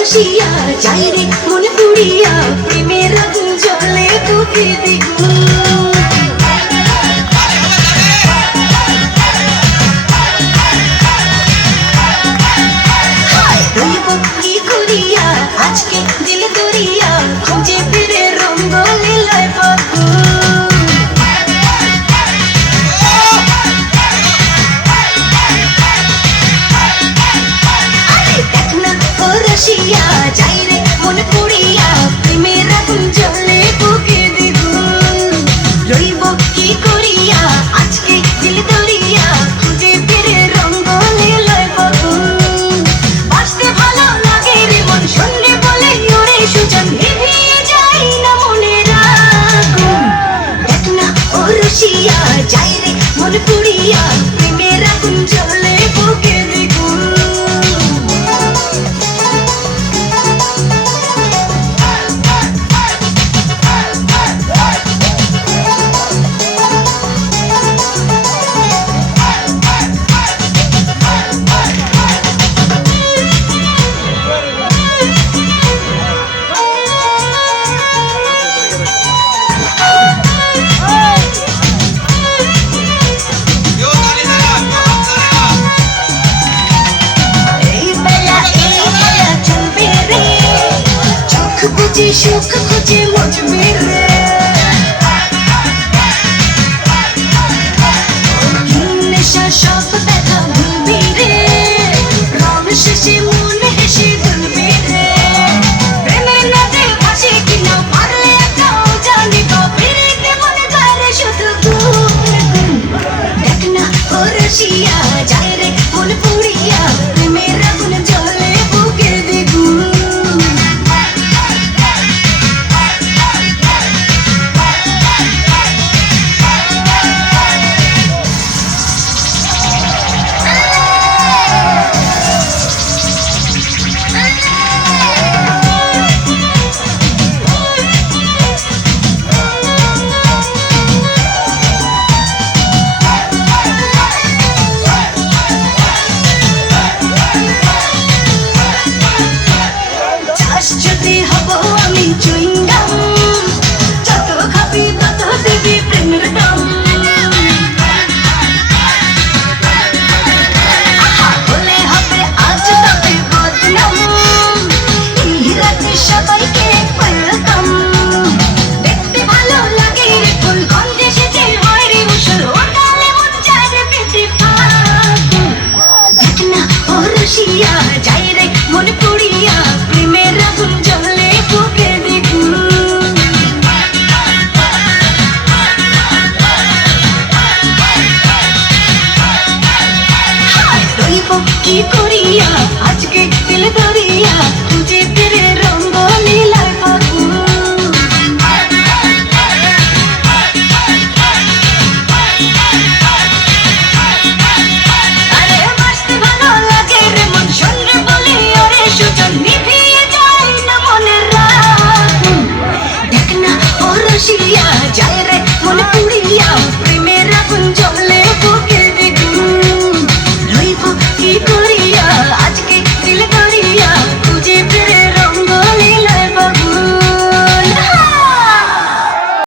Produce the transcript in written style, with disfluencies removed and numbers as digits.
রসিয়া যাই রে মন পুড়িয়া প্রেমের আগুন জ্বলে তোকে দেখবো কি করিয়া আজকে দিল দরিয়া খুঁজে ফিরে রঙ্গ লীলায় পাবো দেখ না ও রসিয়া যাই রে মন পুড়িয়া প্রেমের আগুন জ্বলে বুকে দ্বিগুণ রইব কি করিয়া আজকে দিল দরিয়া খুঁজে ফিরে রঙ্গ লীলায় পাবো বাঁচতে ভালো লাগে রে মন শুনলে বলে ওরে সুজন নিভিয়ে যায় না মনের আগুন দেখ না ও রসিয়া যাই রে মন পুড়িয়া প্রেমের আগুন জ্বলে বুকে দ্বিগুণ খুঁজে সুখ খুঁজে মজবে রে নেশা সব ব্যথা ভুলবি রে রং শেষে মন হেসে দুলবি রে প্রেমের নদে ভাসে কিনা পারলে একটাও জানি তো ফিরিতে মনে ধরে শুধু গুণ দেখ না ও রসিয়া যায় রে মন পুড়িয়া প্রেমের আগুন জ্বলে বুকে দ্বিগুণ যদি হব আমি চুইংগাম যত খাবি তত দিবি প্রেমের দাম বলে হবে আজ তবে বদনাম এই রাতে সবাইকে ওয়েলকাম দেখতে ভালো লাগে রে ফুল গন্ধে সেজে হয় রে উসল ওটালে মন চায় রে পেটে ফাগুন দেখ না ও রসিয়া যাই রে মন পুড়িয়া প্রেমের আগুন জ্বলে বুকে দ্বিগুণ রইব কি করিয়া আজকে দিল দরিয়া